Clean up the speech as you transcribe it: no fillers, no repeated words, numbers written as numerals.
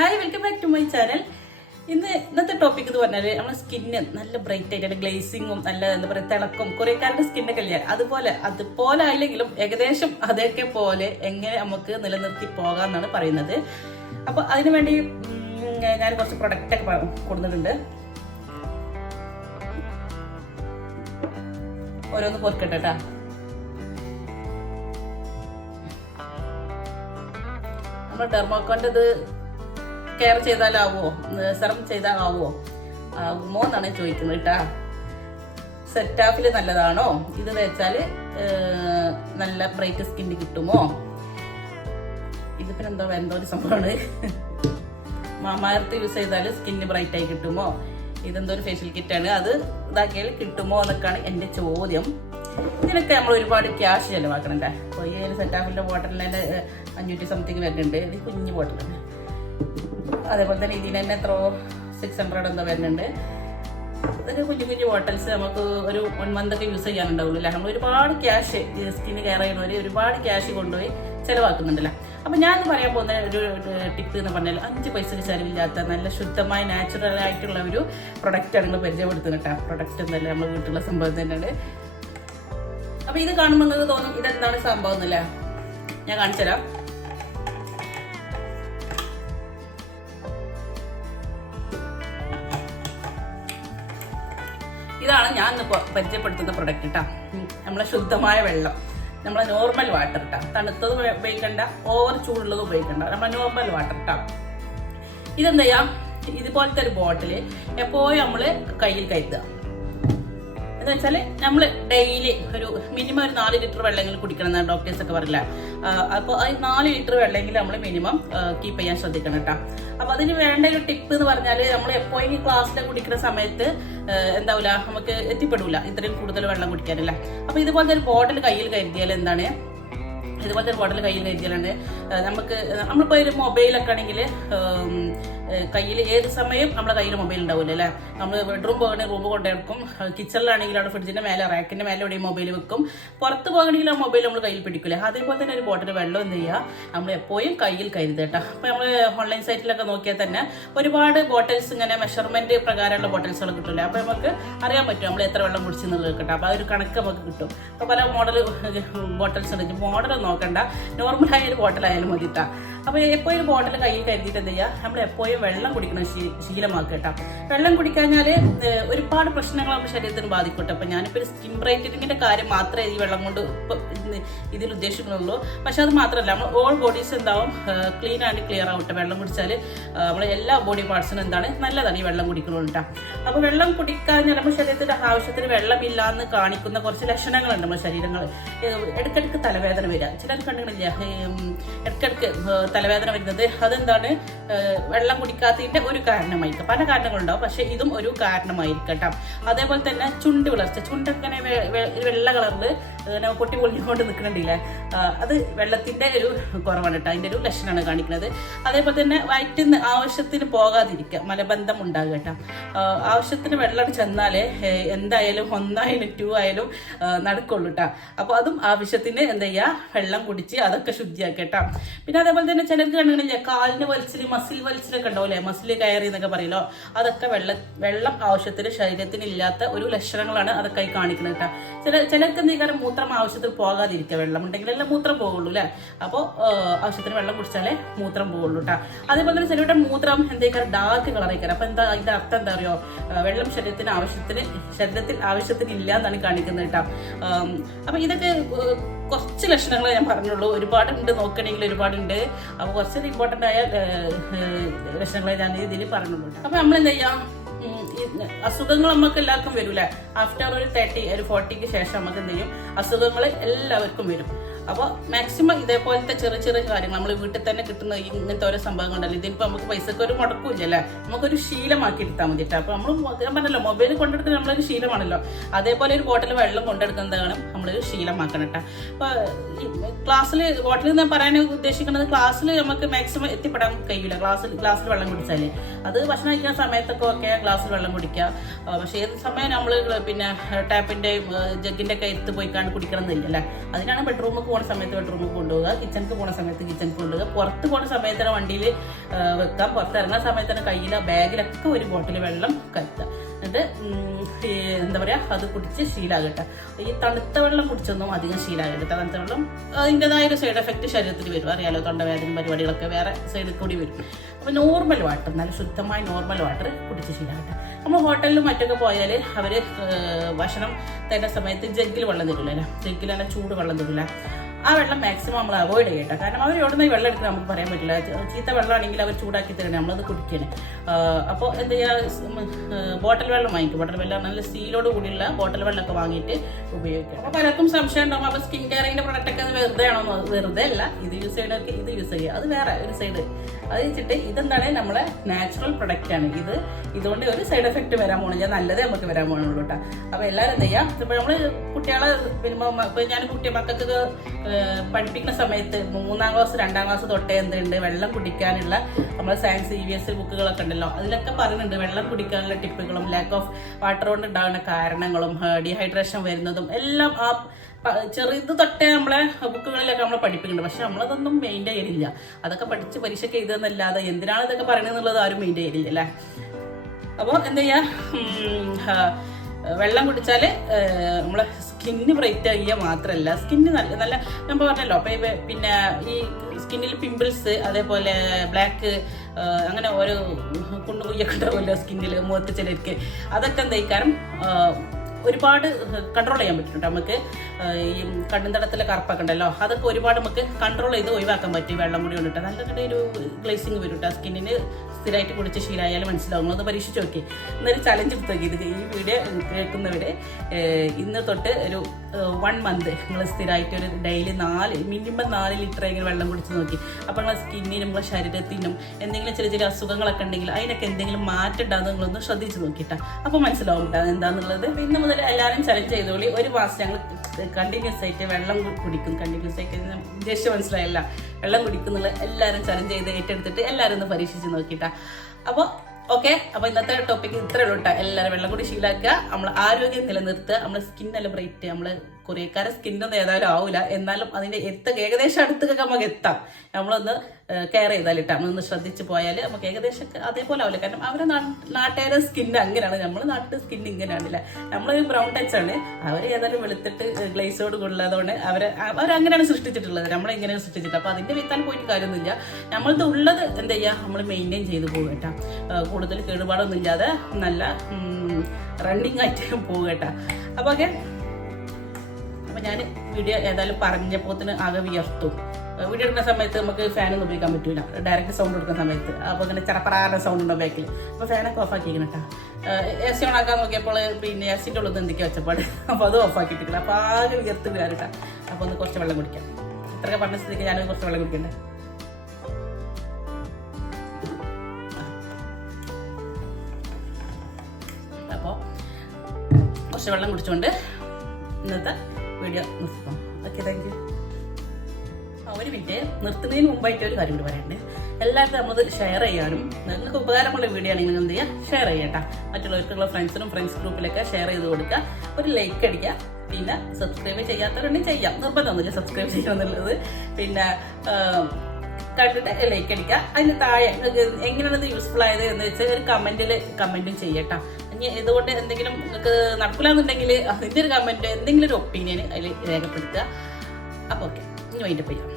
Hi, welcome back to my channel. ഇന്നത്തെ topic എന്ന് പറഞ്ഞാൽ നമ്മുടെ സ്കിന്ന് നല്ല ബ്രൈറ്റ് ആയിട്ട് ഗ്ലേസിങ്ങും നല്ല എന്താ പറയുക തിളക്കും. കുറേക്കാരുടെ സ്കിന്നൊക്കെ ഇല്ല, അതുപോലെ ആയില്ലെങ്കിലും ഏകദേശം അതൊക്കെ പോലെ എങ്ങനെ നമുക്ക് നിലനിർത്തി പോകാമെന്നാണ് പറയുന്നത്. അപ്പോൾ അതിനു വേണ്ടി ഞാൻ കുറച്ച് പ്രൊഡക്റ്റ് ഒക്കെ കൊടുത്തിട്ടുണ്ട്. ഓരോന്ന് പൊറുക്കട്ടെ കേട്ടോ. നമ്മൾ ഡെർമോക്കോൻ്റെ കെയർ ചെയ്താലാവോ, സെറം ചെയ്താലാവോ ആകുമോ എന്നാണ് ചോദിക്കുന്നത് കേട്ടാ. സെറ്റാഫിൽ നല്ലതാണോ, ഇത് തേച്ചാല് നല്ല ബ്രൈറ്റ് സ്കിൻ കിട്ടുമോ? ഇത് പിന്നെ എന്തോ ഒരു സംഭവമാണ്. മാമാർത്ത് യൂസ് ചെയ്താൽ സ്കിന്ന് ബ്രൈറ്റ് ആയി കിട്ടുമോ? ഇതെന്തോ ഒരു ഫേഷ്യൽ കിറ്റാണ്, അത് ഇതാക്കിയാൽ കിട്ടുമോ എന്നൊക്കെയാണ് എൻ്റെ ചോദ്യം. ഇതിനൊക്കെ നമ്മൾ ഒരുപാട് ക്യാഷ് ചിലവാക്കണല്ലേ. അപ്പോൾ ഈ ഒരു സെറ്റാഫിൻ്റെ ബോട്ടലിന് തന്നെ 500 സംതിങ് വരുന്നുണ്ട്. ഇത് കുഞ്ഞു ബോട്ടിലാണ്. അതേപോലെ തന്നെ ഇതിന് തന്നെ എത്രയോ 600 എന്തോ വരുന്നുണ്ട്. ഇതൊക്കെ കുഞ്ഞു ബോട്ടിൽസ് നമുക്ക് ഒരു 1 month ഒക്കെ യൂസ് ചെയ്യാനുണ്ടാവുള്ളൂ അല്ലേ. നമ്മൾ ഒരുപാട് ക്യാഷ് സ്കിന്ന് കെയർ ചെയ്യുന്നവർ ഒരുപാട് ക്യാഷ് കൊണ്ടുപോയി ചിലവാക്കുന്നുണ്ടല്ലോ. അപ്പം ഞാൻ പറയാൻ പോകുന്ന ഒരു ടിപ്പ് എന്ന് പറഞ്ഞാൽ 5 പൈസക്ക് ചിലവില്ലാത്ത നല്ല ശുദ്ധമായ നാച്ചുറൽ ആയിട്ടുള്ള ഒരു പ്രൊഡക്റ്റാണ് നിങ്ങൾ പരിചയപ്പെടുത്തുന്നത് കേട്ടോ. പ്രൊഡക്റ്റ് എന്നല്ല, നമ്മൾ വീട്ടിലുള്ള സംഭവം തന്നെയാണ്. അപ്പം ഇത് കാണുമ്പോൾ നിങ്ങൾക്ക് തോന്നും ഇതെന്താണ് സംഭവം എന്നല്ല. ഞാൻ കാണിച്ചു തരാം. ഇതാണ് ഞാൻ പരിചയപ്പെടുത്തുന്ന പ്രൊഡക്റ്റ് കേട്ടോ. നമ്മളെ ശുദ്ധമായ വെള്ളം, നമ്മളെ നോർമൽ വാട്ടർ കേട്ടോ. തണുത്തത് ഉപയോഗിക്കണ്ട, ഓവർ ചൂടുള്ളത് ഉപയോഗിക്കണ്ട, നമ്മളെ നോർമൽ വാട്ടർ കേട്ടോ. ഇതെന്താ ചെയ്യാം, ഇതുപോലത്തെ ഒരു ബോട്ടിൽ എപ്പോഴും നമ്മൾ കയ്യിൽ കരുതുക. എന്ന് വെച്ചാൽ നമ്മൾ ഡെയിലി ഒരു മിനിമം ഒരു 4 ലിറ്റർ വെള്ളമെങ്കിലും കുടിക്കണം എന്നാണ് ഡോക്ടേഴ്സൊക്കെ പറയില്ല. അപ്പോൾ ആ 4 ലിറ്റർ വെള്ളമെങ്കിലും നമ്മൾ മിനിമം കീപ്പ് ചെയ്യാൻ ശ്രദ്ധിക്കണം കേട്ടോ. അപ്പോൾ അതിന് വേണ്ട ഒരു ടിപ്പ് എന്ന് പറഞ്ഞാൽ നമ്മൾ എപ്പോഴും ഈ ക്ലാസ്സിൽ കുടിക്കുന്ന സമയത്ത് എന്താവില്ല, നമുക്ക് എത്തിപ്പെടില്ല ഇത്രയും കൂടുതൽ വെള്ളം കുടിക്കാനല്ല. അപ്പോൾ ഇതുപോലത്തെ ഒരു ബോട്ടിൽ കയ്യിൽ കരുതിയാൽ എന്താണ്, ഇതുപോലത്തെ ഒരു ബോട്ടിൽ കയ്യിൽ കരുതിയാലുണ്ട് നമുക്ക് നമ്മളിപ്പോൾ ഒരു മൊബൈലൊക്കെ ആണെങ്കിൽ കയ്യിൽ ഏത് സമയം നമ്മളെ കയ്യിൽ മൊബൈൽ ഉണ്ടാവില്ല അല്ലേ. നമ്മൾ ബെഡ്റൂം പോകണമെങ്കിൽ റൂം കൊണ്ടുവെക്കും, കിച്ചണിലാണെങ്കിൽ അവിടെ ഫ്രിഡ്ജിന്റെ മേലെ റാക്കിന്റെ മേലെ എവിടെയും മൊബൈൽ വെക്കും, പുറത്ത് പോകണമെങ്കിൽ ആ മൊബൈൽ നമ്മൾ കയ്യിൽ പിടിക്കില്ല. അതേപോലെ തന്നെ ഒരു ബോട്ടിൽ വെള്ളം എന്ത് ചെയ്യുക, നമ്മൾ എപ്പോഴും കയ്യിൽ കരുതുക കേട്ടോ. അപ്പോൾ നമ്മൾ ഓൺലൈൻ സൈറ്റിലൊക്കെ നോക്കിയാൽ തന്നെ ഒരുപാട് ബോട്ടിൽസ് ഇങ്ങനെ മെഷർമെന്റ് പ്രകാരമുള്ള ബോട്ടിൽസുകൾ കിട്ടില്ല. അപ്പോൾ നമുക്ക് അറിയാൻ പറ്റും നമ്മൾ എത്ര വെള്ളം കുടിച്ചെന്നുള്ളത് കേട്ടോ. അപ്പോൾ അതൊരു കണക്ക് നമുക്ക് കിട്ടും. അപ്പോൾ പല മോഡൽ ബോട്ടിൽസ് ഉണ്ട്, മോഡൽ നോക്കണ്ട, നോർമലായ ഒരു ബോട്ടിലായാലും മതി കേട്ടോ. അപ്പോൾ എപ്പോഴും ബോട്ടിൽ കയ്യിൽ കരുതിയിട്ട് എന്ത് ചെയ്യുക, നമ്മൾ എപ്പോഴും വെള്ളം കുടിക്കണം ശീലമാക്കുക കേട്ടോ. വെള്ളം കുടിക്കാഞ്ഞാൽ ഒരുപാട് പ്രശ്നങ്ങൾ നമ്മുടെ ശരീരത്തിന് ബാധിക്കട്ടെ. അപ്പോൾ ഞാനിപ്പോൾ സ്കിൻ ബ്രൈറ്റനിങ്ങിൻ്റെ കാര്യം മാത്രമേ ഈ വെള്ളം കൊണ്ട് ഇതിൽ ഉദ്ദേശിക്കുന്നുള്ളൂ. പക്ഷെ അത് മാത്രമല്ല, നമ്മൾ ഓൾ ബോഡീസ് എന്താവും ക്ലീൻ ആൻഡ് ക്ലിയർ ആവട്ടെ. വെള്ളം കുടിച്ചാൽ നമ്മൾ എല്ലാ ബോഡി പാർട്സിനും എന്താണ് നല്ലതാണ് ഈ വെള്ളം കുടിക്കുന്നത് കേട്ടോ. അപ്പോൾ വെള്ളം കുടിക്കാഞ്ഞാൽ നമ്മുടെ ശരീരത്തിൻ്റെ ആവശ്യത്തിന് വെള്ളമില്ല എന്ന് കാണിക്കുന്ന കുറച്ച് ലക്ഷണങ്ങളുണ്ട് നമ്മുടെ ശരീരങ്ങൾ. ഇടയ്ക്കിടയ്ക്ക് തലവേദന വരിക, ചിലർ കണ്ടുകളില്ല, ഇടയ്ക്കിടയ്ക്ക് തലവേദന വരുന്നത് അതെന്താണ്, വെള്ളം കുടിക്കാത്തതിൻ്റെ ഒരു കാരണമായിരിക്കും. പല കാരണങ്ങളുണ്ടാവും, പക്ഷെ ഇതും ഒരു കാരണമായിരിക്കട്ടാം. അതേപോലെ തന്നെ ചുണ്ട് വിളർച്ച, ചുണ്ടങ്ങനെ വെള്ള കളറിൽ ഇങ്ങനെ പൊട്ടി പൊളിഞ്ഞുകൊണ്ട് നിൽക്കണില്ലേ, അത് വെള്ളത്തിൻ്റെ ഒരു കുറവാണ് കേട്ടോ. അതിൻ്റെ ഒരു ലക്ഷണമാണ് കാണിക്കുന്നത്. അതേപോലെ തന്നെ വയറ്റിന്ന് ആവശ്യത്തിന് പോകാതിരിക്കുക, മലബന്ധം ഉണ്ടാകുക കേട്ടോ. ആവശ്യത്തിന് വെള്ളം ചെന്നാലേ എന്തായാലും 1 ആയാലും 2 ആയാലും നടക്കുള്ളൂ കേട്ടോ. അപ്പോൾ അതും ആവശ്യത്തിന് എന്താ ചെയ്യുക, വെള്ളം കുടിച്ച് അതൊക്കെ ശുദ്ധിയാക്കുക കേട്ടോ. പിന്നെ അതേപോലെ തന്നെ ചിലർക്ക് കണ്ടുകഴിഞ്ഞാൽ കാലിന് വലിച്ചിൽ, മസിൽ വലിച്ചിലൊക്കെ ഉണ്ടാവില്ലേ, മസിൽ കയറി എന്നൊക്കെ പറയല്ലോ, അതൊക്കെ വെള്ളം ആവശ്യത്തിന് ശരീരത്തിന് ഇല്ലാത്ത ഒരു ലക്ഷണങ്ങളാണ് അതൊക്കെ കാണിക്കുന്നത് കേട്ടോ. ചിലർക്ക് എന്തെങ്കിലും മൂത്രം ആവശ്യത്തിന് പോകാതിരിക്കുക, വെള്ളം ഉണ്ടെങ്കിലല്ലേ മൂത്രം പോകുള്ളൂ അല്ലേ. അപ്പോൾ ആവശ്യത്തിന് വെള്ളം കുടിച്ചാലേ മൂത്രം പോകുള്ളൂ കേട്ടോ. അതേപോലെ തന്നെ ചിലരുടെ മൂത്രം എന്തെങ്കിലും ഡാർക്ക് കളറായിക്കാരം. അപ്പോൾ എന്താ അതിൻ്റെ അർത്ഥം എന്താ അറിയോ, വെള്ളം ശരീരത്തിൽ ആവശ്യത്തിന് ഇല്ല എന്നാണ് കാണിക്കുന്നത് കേട്ടോ. അപ്പോൾ ഇതൊക്കെ കുറച്ച് ലക്ഷണങ്ങൾ ഞാൻ പറഞ്ഞുള്ളൂ, ഒരുപാടുണ്ട്, നോക്കണമെങ്കിൽ ഒരുപാടുണ്ട്. അപ്പോൾ കുറച്ച് ഇമ്പോർട്ടൻ്റ് ആയ ലക്ഷണങ്ങളെ ഞാൻ ഇതിൽ പറഞ്ഞുള്ളൂ. അപ്പോൾ നമ്മൾ എന്താ ചെയ്യാം, അസുഖങ്ങൾ നമുക്ക് എല്ലാവർക്കും വരൂല. ആഫ്റ്റർ ഒരു 30 ഒരു 40ക്ക് ശേഷം നമുക്ക് എന്ത് ചെയ്യും, അസുഖങ്ങൾ എല്ലാവർക്കും വരും. അപ്പോൾ മാക്സിമം ഇതേപോലത്തെ ചെറിയ കാര്യങ്ങൾ നമ്മൾ വീട്ടിൽ തന്നെ കിട്ടുന്ന ഇങ്ങനത്തെ ഓരോ സംഭവങ്ങളുണ്ടല്ലോ, ഇതിനിപ്പോൾ നമുക്ക് പൈസക്ക് ഒരു മുടക്കില്ല അല്ലേ, നമുക്കൊരു ശീലമാക്കി എടുത്താൽ മതിയിട്ട്. അപ്പോൾ നമ്മൾ ഞാൻ പറഞ്ഞല്ലോ, മൊബൈൽ കൊണ്ടെടുക്കുന്നത് നമ്മളൊരു ശീലമാണല്ലോ, അതേപോലെ ഒരു ബോട്ടിൽ വെള്ളം കൊണ്ടെടുക്കുന്നതാണ് നമ്മളൊരു ശീലമാക്കണം കേട്ടോ. അപ്പോൾ ഈ ക്ലാസ്സിൽ ബോട്ടിൽ ഞാൻ പറയാൻ ഉദ്ദേശിക്കുന്നത്, ക്ലാസ്സിൽ നമുക്ക് മാക്സിമം എത്തിപ്പെടാൻ കഴിയില്ല. ഗ്ലാസ്സിൽ വെള്ളം കുടിച്ചാൽ അത് ഭക്ഷണം കഴിക്കുന്ന സമയത്തൊക്കെ ഒക്കെ ഗ്ലാസ്സിൽ വെള്ളം കുടിക്കുക. പക്ഷേ ഏത് സമയം നമ്മൾ പിന്നെ ടാപ്പിൻ്റെയും ജഗ്ഗിൻ്റെ ഒക്കെ എടുത്ത് പോയിക്കാണ്ട് കുടിക്കണം എന്നില്ല അല്ലേ. അതിനാണ് ബെഡ്റൂമിൽ പോകുന്ന സമയത്ത് ബെഡ്റൂമിൽ കൊണ്ടുപോകുക, കിച്ചണിക്ക് പോകുന്ന സമയത്ത് കിച്ചണിക്ക് കൊണ്ടുപോകുക, പുറത്ത് പോകുന്ന സമയത്താണ് വണ്ടിയിൽ വെക്കാം, പുറത്ത് ഇറങ്ങുന്ന സമയത്താണ് കയ്യിലോ ബാഗിലൊക്കെ ഒരു ബോട്ടിൽ വെള്ളം കരുതുക. എന്നിട്ട് എന്താ പറയുക, അത് കുടിച്ച് ശീലാകട്ടെ. ഈ തണുത്ത വെള്ളം കുടിച്ചൊന്നും അധികം ശീലാകട്ടെ. തണുത്ത വെള്ളം അതിൻ്റെതായ ഒരു സൈഡ് എഫക്റ്റ് ശരീരത്തിൽ വരും, അറിയാലോ, തൊണ്ടവേദന പരിപാടികളൊക്കെ വേറെ സൈഡിൽ കൂടി വരും. അപ്പോൾ നോർമൽ വാട്ടർ, നല്ല ശുദ്ധമായ നോർമൽ വാട്ടർ കുടിച്ച് ശീലാകട്ടെ. നമ്മൾ ഹോട്ടലിലും മറ്റൊക്കെ പോയാൽ അവർ ഭക്ഷണം തരുന്ന സമയത്ത് ജഗ്ഗിൽ വെള്ളം തരില്ല, അല്ലേ, ജഗ്ഗിൽ നല്ല ചൂട് വെള്ളം തരില്ല. ആ വെള്ളം മാക്സിമം നമ്മൾ അവോയ്ഡ് ചെയ്യട്ടെ. കാരണം അവർ എവിടെ നിന്ന് വെള്ളം എടുക്കുന്നത് നമുക്ക് പറയാൻ പറ്റില്ല. ചീത്ത വെള്ളമാണെങ്കിൽ അവർ ചൂടാക്കി തരണേ, നമ്മളത് കുടിക്കണേ. അപ്പോൾ എന്ത് ചെയ്യുക, ബോട്ടിൽ വെള്ളം വാങ്ങിക്കും. ബോട്ടിൽ വെള്ളം നല്ല സ്റ്റീലോട് കൂടിയുള്ള ബോട്ടിൽ വെള്ളമൊക്കെ വാങ്ങിയിട്ട് ഉപയോഗിക്കുക. അപ്പോൾ പലർക്കും സംശയം ഉണ്ടാകും, അപ്പോൾ സ്കിൻ കെയറിൻ്റെ പ്രൊഡക്റ്റൊക്കെ അത് വെറുതെ ആണോ? വെറുതെ അല്ല. ഇത് യൂസ് ചെയ്യുന്നവർക്ക് ഇത് യൂസ് ചെയ്യുക, അത് വേറെ ഒരു സൈഡ്. അത് വെച്ചിട്ട് ഇതെന്താണ്, നമ്മളെ നാച്ചുറൽ പ്രൊഡക്റ്റ് ആണ് ഇത്. ഇതുകൊണ്ട് ഒരു സൈഡ് എഫക്റ്റ് വരാൻ പോകണില്ല, നല്ലതേ നമുക്ക് വരാൻ പോകുന്നുള്ളൂ കേട്ടോ. അപ്പോൾ എല്ലാവരും എന്ത് ചെയ്യാം, ഇപ്പോൾ നമ്മൾ കുട്ടികളെ ഇപ്പോൾ ഞാൻ മക്കൾക്ക് പഠിപ്പിക്കുന്ന സമയത്ത് 3ാം ക്ലാസ് 2ാം ക്ലാസ് തൊട്ടേ എന്തുണ്ട്, വെള്ളം കുടിക്കാനുള്ള നമ്മൾ സയൻസ് EVS ബുക്കുകളൊക്കെ ഉണ്ടല്ലോ, അതിലൊക്കെ പറയുന്നുണ്ട് വെള്ളം കുടിക്കാനുള്ള ടിപ്പുകളും ലാക്ക് ഓഫ് വാട്ടർ കൊണ്ട് ഉണ്ടാകുന്ന കാരണങ്ങളും ഡീഹൈഡ്രേഷൻ വരുന്നതും എല്ലാം ആ ചെറുത് തൊട്ടേ നമ്മളെ ബുക്കുകളിലൊക്കെ നമ്മൾ പഠിപ്പിക്കുന്നുണ്ട്. പക്ഷെ നമ്മളതൊന്നും മെയിൻറ്റെയിൻ ചെയ്യലില്ല. അതൊക്കെ പഠിച്ച് പരീക്ഷയ്ക്ക് എഴുതുന്നല്ലാതെ എന്തിനാണ് ഇതൊക്കെ പറയണമെന്നുള്ളത് ആരും മെയിൻറ്റെയിൻ ചെയ്യലില്ല, അല്ലേ. അപ്പോൾ എന്താ ചെയ്യുക, വെള്ളം കുടിച്ചാൽ നമ്മളെ സ്കിന്ന് ബ്രൈറ്റ് ആക്കിയാൽ മാത്രമല്ല, സ്കിന്ന് നല്ല നല്ല നമ്മൾ പറഞ്ഞല്ലോ. അപ്പം പിന്നെ ഈ സ്കിന്നിൽ പിമ്പിൾസ്, അതേപോലെ ബ്ലാക്ക്, അങ്ങനെ ഓരോ കുണ്ടുകുയ്യൊക്കെ ഉണ്ടാവുമല്ലോ സ്കിന്നിൽ, മുഖത്ത് ചിലർക്ക്, അതൊക്കെ എന്തായിക്കാരം ഒരുപാട് കൺട്രോൾ ചെയ്യാൻ പറ്റുന്നുണ്ട് നമുക്ക്. ഈ കണ്ണും തടത്തിലെ കറുപ്പൊക്കെ ഉണ്ടല്ലോ, അതൊക്കെ ഒരുപാട് നമുക്ക് കൺട്രോൾ ചെയ്ത് ഒഴിവാക്കാൻ പറ്റും വെള്ളം കൂടി കൊണ്ടിട്ട്. നല്ല ഒരു ഗ്ലേസിങ് വരും കേട്ടോ സ്കിന്നിന്. സ്ഥിരമായിട്ട് കുടിച്ച് ശീലമായാലും മനസ്സിലാവും. ഒന്ന് പരീക്ഷിച്ച് നോക്കി, എന്നൊരു ചലഞ്ച് എടുത്ത് നോക്കി. ഇത് ഈ വീഡിയോ കേൾക്കുന്നവര് ഇന്ന് തൊട്ട് ഒരു 1 മന്ത് നിങ്ങൾ സ്ഥിരമായിട്ട് ഒരു ഡെയിലി മിനിമം 4 ലിറ്ററെങ്കിലും വെള്ളം കുടിച്ച് നോക്കി. അപ്പോൾ നിങ്ങളുടെ സ്കിന്നിനും നിങ്ങളുടെ ശരീരത്തിനും എന്തെങ്കിലും ചെറിയ ചെറിയ അസുഖങ്ങളൊക്കെ ഉണ്ടെങ്കിൽ അതിനൊക്കെ എന്തെങ്കിലും മാറ്റം ഉണ്ടാകുന്ന നിങ്ങളൊന്ന് ശ്രദ്ധിച്ച് നോക്കിയിട്ടാ. അപ്പോൾ മനസ്സിലാവും എന്താണെന്നുള്ളത്. ഇന്ന് മുതൽ എല്ലാവരും ചലഞ്ച് ചെയ്തോളി. 1 മാസം ഞങ്ങൾ കണ്ടിന്യൂസ് ആയിട്ട് വെള്ളം കുടിക്കും. കണ്ടിന്യൂസ് ആയിട്ട് ഉദ്ദേശിച്ച് മനസ്സിലായില്ല, വെള്ളം കുടിക്കുന്നുള്ള എല്ലാവരും ചലഞ്ച് ചെയ്ത് ഏറ്റെടുത്തിട്ട് എല്ലാവരും ഒന്ന് പരീക്ഷിച്ച് നോക്കിയിട്ടാ. അപ്പോൾ ഓക്കെ, അപ്പോൾ ഇന്നത്തെ ടോപ്പിക്ക് ഇത്രയേ ഉള്ളൂ കേട്ടോ. എല്ലാവരും വെള്ളം കൂടി ശീലാക്കുക, നമ്മൾ ആരോഗ്യം നിലനിർത്തുക, നമ്മുടെ സ്കിൻ നല്ല ബ്രൈറ്റ്. നമ്മൾ കുറേക്കാരെ സ്കിന്നൊന്നും ഏതായാലും ആവില്ല, എന്നാലും അതിൻ്റെ ഏകദേശം അടുത്തൊക്കെ നമുക്ക് എത്താം. നമ്മളൊന്ന് കെയർ ചെയ്താലിട്ടാ, നമ്മളൊന്ന് ശ്രദ്ധിച്ച് പോയാൽ നമുക്ക് ഏകദേശം അതേപോലെ ആവില്ല. കാരണം അവരെ നാട്ടുകാരെ സ്കിന്ന് അങ്ങനെയാണ്, നമ്മൾ നാട്ടിൽ സ്കിൻ ഇങ്ങനെയാണില്ല. നമ്മളൊരു ബ്രൗൺ ടച്ച് ആണ്, അവർ ഏതായാലും വെളുത്തിട്ട് ഗ്ലേസോട് കൊള്ളാതുകൊണ്ട് അവരങ്ങനെയാണ് സൃഷ്ടിച്ചിട്ടുള്ളത്, നമ്മളിങ്ങനെയാണ് സൃഷ്ടിച്ചിട്ട്. അപ്പോൾ അതിൻ്റെ വിത്താൽ പോയിട്ട് കാര്യമൊന്നുമില്ല. നമ്മളിത് ഉള്ളത് എന്താ ചെയ്യുക, നമ്മൾ മെയിൻറ്റെയിൻ ചെയ്ത് പോകും കേട്ടോ. കൂടുതൽ കേടുപാടൊന്നും ഇല്ലാതെ നല്ല റണ്ണിങ് ആയിട്ട് പോകും കേട്ടോ. അപ്പോൾ ഓക്കെ, അപ്പോൾ ഞാൻ വീഡിയോ ഏതായാലും പറഞ്ഞപ്പോത്തിന് ആകെ വിയർത്തു. വീഡിയോ എടുക്കുന്ന സമയത്ത് നമുക്ക് ഫാനൊന്നും ഉപയോഗിക്കാൻ പറ്റില്ല, ഡയറക്റ്റ് സൗണ്ട് എടുക്കുന്ന സമയത്ത്. അപ്പോൾ ഇങ്ങനെ ചറപ്പറാറുടെ സൗണ്ട് ഉണ്ടോ ബാക്കിൽ. അപ്പോൾ ഫാനൊക്കെ ഓഫാക്കിക്കണം കേട്ടോ. AC ഓണാക്കാൻ നോക്കിയപ്പോൾ പിന്നെ AC ഉള്ളത് എന്തൊക്കെയാ വെച്ചപ്പാട്, അപ്പോൾ അത് ഓഫാക്കിയിട്ടില്ല. അപ്പോൾ ആകെ വിയർത്ത് വരാറിട്ടാ. അപ്പോൾ ഒന്ന് കുറച്ച് വെള്ളം കുടിക്കാം. ഇത്രയൊക്കെ പറഞ്ഞ സ്ഥിതിക്ക് ഞാനൊന്ന് കുറച്ച് വെള്ളം കുടിക്കണ്ടേ. അപ്പോൾ കുറച്ച് വെള്ളം കുടിച്ചുകൊണ്ട് ഇന്നത്തെ വീഡിയോ നിർത്താം. Okay, thank you. ഒരു മിനിറ്റ്, നിർത്തുന്നതിന് മുമ്പായിട്ട് ഒരു കാര്യം കൂടി പറയണ്ടേ. എല്ലാവർക്കും നമ്മളത് ഷെയർ ചെയ്യാനും, നിങ്ങൾക്ക് ഉപകാരമുള്ള വീഡിയോ ആണെങ്കിൽ എന്ത് ചെയ്യുക, ഷെയർ ചെയ്യട്ടാ. മറ്റുള്ളവർക്കുള്ള ഫ്രണ്ട്സ് ഗ്രൂപ്പിലൊക്കെ ഷെയർ ചെയ്ത് കൊടുക്കുക. ഒരു ലൈക്ക് അടിക്കുക. പിന്നെ സബ്സ്ക്രൈബ് ചെയ്യാത്തവരുണ്ടെങ്കിൽ ചെയ്യാം, നിർബന്ധമൊന്നുമില്ല സബ്സ്ക്രൈബ് ചെയ്യണമെന്നുള്ളത്. പിന്നെ കണ്ടിട്ട് ലൈക്ക് അടിക്കുക. അതിന് താഴെ എങ്ങനെയാണ് ഇത് യൂസ്ഫുൾ ആയത് എന്ന് വെച്ചാൽ ഒരു കമൻറ്റും ചെയ്യട്ടാ. ഇനി ഇതുകൊണ്ട് എന്തെങ്കിലും നിങ്ങൾക്ക് നടക്കില്ലാന്നുണ്ടെങ്കിൽ അതിൻ്റെ ഒരു കമൻറ്റ്, എന്തെങ്കിലും ഒരു ഒപ്പീനിയൻ അതിൽ രേഖപ്പെടുത്തുക. അപ്പോൾ ഓക്കെ, ഇനി വൈൻഡപ്പ് ചെയ്യാം.